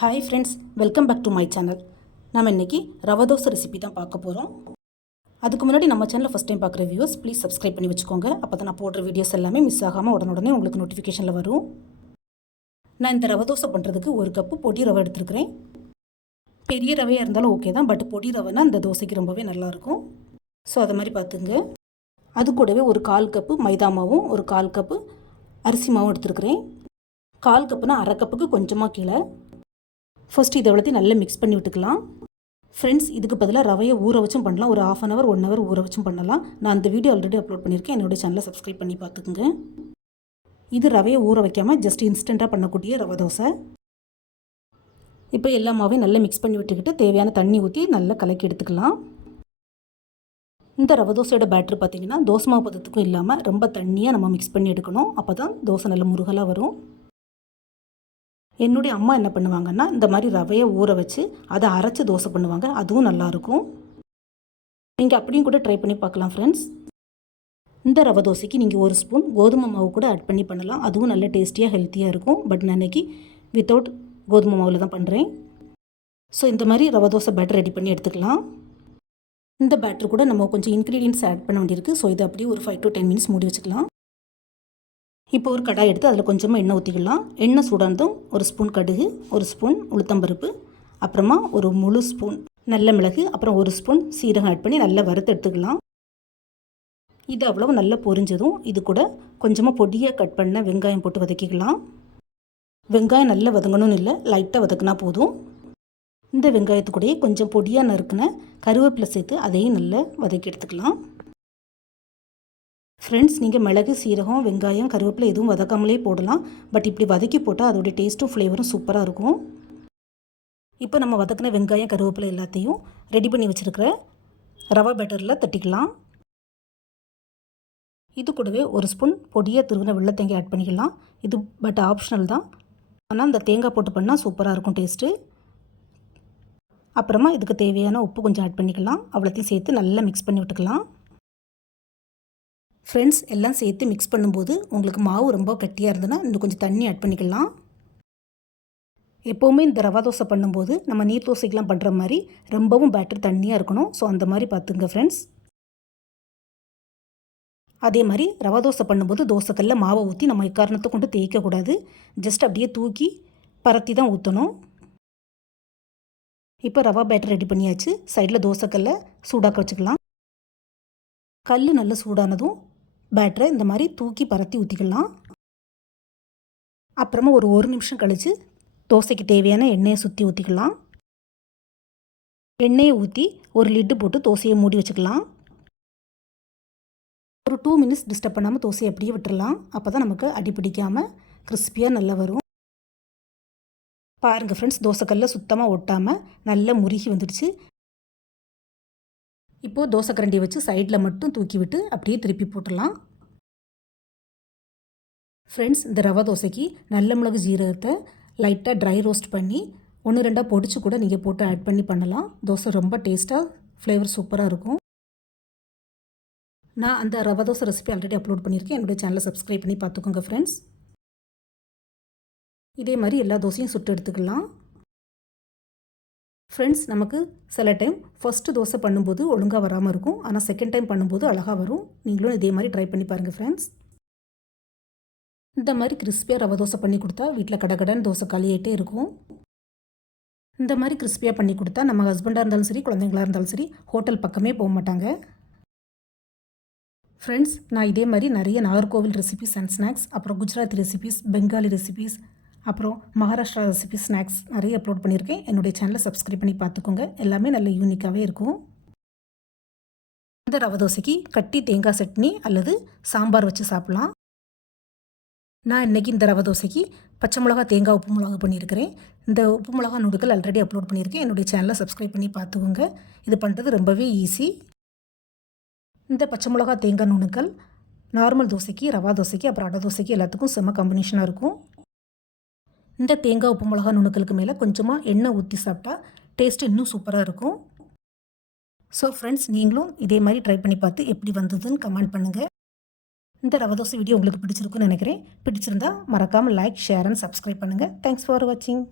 Hi friends welcome back to my channel நம்ம இன்றைக்கி rava dosa recipe தான் பார்க்க போகிறோம் அதுக்கு முன்னாடி நம்ம சேனலில் ஃபஸ்ட் டைம் பார்க்குற வியூஸ் ப்ளீஸ் சப்ஸ்கிரைப் பண்ணி வச்சுக்கோங்க. அப்போ தான் நான் போடுற வீடியோஸ் எல்லாமே மிஸ் ஆகாமல் உடனுடனே உங்களுக்கு நோட்டிஃபிகேஷனில் வரும். நான் இந்த ரவை தோசை பண்ணுறதுக்கு ஒரு கப்பு பொடி ரவை எடுத்துருக்கிறேன். பெரிய ரவையாக இருந்தாலும் ஓகே தான் பட் பொடி ரவைனா இந்த தோசைக்கு ரொம்பவே நல்லாயிருக்கும் ஸோ அதை மாதிரி பார்த்துங்க. அது கூடவே ஒரு கால் கப்பு மைதா மாவும் ஒரு கால் கப்பு அரிசி மாவும் எடுத்துருக்கிறேன். கால் கப்புனா அரை கப்புக்கு கொஞ்சமாக கீழே. ஃபஸ்ட்டு இதை எல்லாத்தையும் நல்லா மிக்ஸ் பண்ணி விட்டுக்கலாம். ஃப்ரெண்ட்ஸ் இதுக்கு பதிலாக ரவையை ஊற வச்சும் பண்ணலாம். ஒரு half an hour one hour ஊற வச்சும் பண்ணலாம். நான் அந்த வீடியோ ஆல்ரெடி அப்லோட் பண்ணியிருக்கேன். என்னோட சேனலை சப்ஸ்கிரைப் பண்ணி பார்த்துக்குங்க. இது ரவையை ஊற வைக்காமல் ஜஸ்ட் இன்ஸ்டண்ட்டாக பண்ணக்கூடிய ரவை தோசை. இப்போ எல்லா மாவையும் நல்லா மிக்ஸ் பண்ணி விட்டுக்கிட்டு தேவையான தண்ணி ஊற்றி நல்லா கலக்கி எடுத்துக்கலாம். இந்த ரவை தோசையோட பேட்ரு பார்த்தீங்கன்னா தோசை மாவு பதத்துக்கும் இல்லாமல் ரொம்ப தண்ணியாக நம்ம மிக்ஸ் பண்ணி எடுக்கணும். அப்போ தான் தோசை நல்ல முருகலாக வரும். என்னுடைய அம்மா என்ன பண்ணுவாங்கன்னா இந்த மாதிரி ரவையை ஊற வச்சு அதை அரைச்சி தோசை பண்ணுவாங்க. அதுவும் நல்லாயிருக்கும். நீங்கள் அப்படியும் கூட ட்ரை பண்ணி பார்க்கலாம் ஃப்ரெண்ட்ஸ் இந்த ரவை தோசைக்கு நீங்கள் ஒரு ஸ்பூன் கோதுமை மாவு கூட ஆட் பண்ணி பண்ணலாம். அதுவும் நல்ல டேஸ்டியாக ஹெல்த்தியாக இருக்கும். பட் நான் அன்னைக்கு வித்தவுட் கோதுமை மாவில் தான் பண்ணுறேன் ஸோ இந்த மாதிரி ரவை தோசை பேட்டர் ரெடி பண்ணி எடுத்துக்கலாம். இந்த பேட்டர் கூட நம்ம கொஞ்சம் இன்க்ரீடியன்ஸ் ஆட் பண்ண வேண்டியிருக்கு. ஸோ இதை அப்படியே ஒரு ஃபைவ் டு டென் மினிட்ஸ் மூடி வச்சுக்கலாம். இப்போ ஒரு கடாய் எடுத்து அதில் கொஞ்சமாக எண்ணெய் ஊற்றிக்கலாம். எண்ணெய் சூடானதும் ஒரு ஸ்பூன் கடுகு ஒரு ஸ்பூன் உளுத்தம்பருப்பு அப்புறமா ஒரு முழு ஸ்பூன் நல்ல மிளகு அப்புறம் ஒரு ஸ்பூன் சீரகம் ஆட் பண்ணி நல்லா வறுத்து எடுத்துக்கலாம். இது அவ்வளவு நல்லா பொரிஞ்சதும் இது கூட கொஞ்சமாக பொடியாக கட் பண்ண வெங்காயம் போட்டு வதக்கிக்கலாம். வெங்காயம் நல்லா வதங்கணும்னு இல்லை லைட்டாக வதக்குனா போதும். இந்த வெங்காயத்துக்கூடயே கொஞ்சம் பொடியாக நறுக்கின கருவேப்பிலை சேர்த்து அதையும் நல்லா வதக்கி எடுத்துக்கலாம். ஃப்ரெண்ட்ஸ் நீங்கள் மிளகு சீரகம் வெங்காயம் கருவேப்பிலை எதுவும் வதக்காமலே போடலாம். பட் இப்படி வதக்கி போட்டால் அதோடைய டேஸ்ட்டும் ஃப்ளேவரும் சூப்பராக இருக்கும். இப்போ நம்ம வதக்கின வெங்காயம் கருவேப்பிலை எல்லாத்தையும் ரெடி பண்ணி வச்சுருக்கிற ரவா பேட்டரில் தட்டிக்கலாம். இது கூடவே ஒரு ஸ்பூன் பொடியாக திருவின வெள்ளை தேங்காய் ஆட் பண்ணிக்கலாம். இது பட் ஆப்ஷனல் தான். ஆனால் இந்த தேங்காய் போட்டு பண்ணால் சூப்பராக இருக்கும் டேஸ்ட்டு அப்புறமா இதுக்கு தேவையான உப்பு கொஞ்சம் ஆட் பண்ணிக்கலாம். அவ்வளோத்தையும் சேர்த்து நல்லா மிக்ஸ் பண்ணி விட்டுக்கலாம். ஃப்ரெண்ட்ஸ் எல்லாம் சேர்த்து மிக்ஸ் பண்ணும்போது உங்களுக்கு மாவு ரொம்ப கட்டியாக இருந்ததுன்னா இன்னும் கொஞ்சம் தண்ணி ஆட் பண்ணிக்கலாம். எப்போவுமே இந்த ரவா தோசை பண்ணும்போது நம்ம நீர் தோசைக்கெலாம் பண்ணுற மாதிரி ரொம்பவும் பேட்டர் தண்ணியாக இருக்கணும். ஸோ அந்த மாதிரி பார்த்துங்க ஃப்ரெண்ட்ஸ் அதே மாதிரி ரவா தோசை பண்ணும்போது தோசைக்கல்ல மாவை ஊற்றி நம்ம எக்காரணத்தை கொண்டு தேய்க்கக்கூடாது ஜஸ்ட் அப்படியே தூக்கி பரத்தி தான் ஊற்றணும் இப்போ ரவா பேட்டர் ரெடி பண்ணியாச்சு. சைடில் தோசைக்கல்ல சூடாக்க வச்சுக்கலாம். கல் நல்ல சூடானதும் பேட்டரை இந்த மாதிரி தூக்கி பரத்தி ஊற்றிக்கலாம் அப்புறமா ஒரு ஒரு நிமிஷம் கழித்து தோசைக்கு தேவையான எண்ணெயை சுற்றி ஊற்றிக்கலாம் எண்ணெயை ஊற்றி ஒரு லிட்டு போட்டு தோசையை மூடி வச்சுக்கலாம். ஒரு டூ மினிட்ஸ் டிஸ்டர்ப் பண்ணாமல் தோசையை அப்படியே விட்டுடலாம் அப்போ தான் நமக்கு அடி பிடிக்காமல் கிறிஸ்பியாக நல்லா வரும். பாருங்கள் ஃப்ரெண்ட்ஸ் தோசைக்கல்ல சுத்தமாக ஒட்டாமல் நல்லா முருகி வந்துடுச்சு. இப்போது தோசை கரண்டி வச்சு சைடில் மட்டும் தூக்கி விட்டு அப்படியே திருப்பி போட்டுடலாம். ஃப்ரெண்ட்ஸ் இந்த ரவா தோசைக்கு நல்ல மிளகு ஜீரகத்தை லைட்டாக ட்ரை ரோஸ்ட் பண்ணி ஒன்று ரெண்டாக பொடிச்சு கூட நீங்கள் போட்டு ஆட் பண்ணி பண்ணலாம். தோசை ரொம்ப டேஸ்ட்டாக ஃப்ளேவர் சூப்பராக இருக்கும். நான் அந்த rava dosa recipe already upload பண்ணியிருக்கேன். என்னுடைய சேனலை சப்ஸ்கிரைப் பண்ணி பார்த்துக்கோங்க ஃப்ரெண்ட்ஸ் இதே மாதிரி எல்லா தோசையும் சுட்டு எடுத்துக்கலாம். ஃப்ரெண்ட்ஸ் நமக்கு சில டைம் ஃபஸ்ட்டு தோசை பண்ணும்போது ஒழுங்காக வராமல் இருக்கும். ஆனால் செகண்ட் டைம் பண்ணும்போது அழகாக வரும். நீங்களும் இதே மாதிரி ட்ரை பண்ணி பாருங்கள் ஃப்ரெண்ட்ஸ் இந்த மாதிரி கிறிஸ்பியாக ரவை தோசை பண்ணி கொடுத்தா வீட்டில் கடகடன் தோசை காலியாகிட்டே இருக்கும். இந்த மாதிரி கிறிஸ்பியாக பண்ணி கொடுத்தா நம்ம ஹஸ்பண்டாக இருந்தாலும் சரி குழந்தைங்களாக இருந்தாலும் சரி ஹோட்டல் பக்கமே போக மாட்டாங்க. ஃப்ரெண்ட்ஸ் நான் இதே மாதிரி நிறைய நாகர்கோவில் ரெசிபிஸ் அண்ட் ஸ்நாக்ஸ் அப்புறம் குஜராத் ரெசிபிஸ் பெங்காலி ரெசிபிஸ் அப்புறம் மகாராஷ்டிரா ரெசிபி ஸ்நாக்ஸ் நிறைய அப்லோட் பண்ணியிருக்கேன். என்னுடைய சேனலை சப்ஸ்கிரைப் பண்ணி பார்த்துக்கோங்க. எல்லாமே நல்ல யூனிக்காகவே இருக்கும். இந்த ரவை தோசைக்கு கட்டி தேங்காய் சட்னி அல்லது சாம்பார் வச்சு சாப்பிட்லாம். நான் இன்றைக்கி இந்த ரவை தோசைக்கு பச்சை மிளகா தேங்காய் உப்பு மிளகா பண்ணியிருக்கிறேன். இந்த உப்பு மிளகா நுடுக்கல் ஆல்ரெடி அப்லோட் பண்ணியிருக்கேன். என்னுடைய சேனலை சப்ஸ்கிரைப் பண்ணி பார்த்துக்கோங்க. இது பண்ணுறது ரொம்பவே ஈஸி இந்த பச்சை மிளகா தேங்காய் நுணுக்கள் நார்மல் தோசைக்கு ரவா தோசைக்கு அப்புறம் அடை தோசைக்கு எல்லாத்துக்கும் செம்ம காம்பினேஷனாக இருக்கும். இந்த தேங்காய் உப்பு மிளகா நுணுக்களுக்கு மேலே கொஞ்சமாக எண்ணெய் ஊற்றி சாப்பிட்டா டேஸ்ட் இன்னும் சூப்பராக இருக்கும். ஸோ ஃப்ரெண்ட்ஸ் நீங்களும் இதே மாதிரி ட்ரை பண்ணி பார்த்து எப்படி வந்ததுன்னு கமெண்ட் பண்ணுங்கள் இந்த ரவ தோசை வீடியோ உங்களுக்கு பிடிச்சிருக்குன்னு நினைக்கிறேன். பிடிச்சிருந்தா மறக்காமல் லைக் ஷேர் அண்ட் சப்ஸ்கிரைப் பண்ணுங்கள் தேங்க்ஸ் ஃபார் வாட்சிங்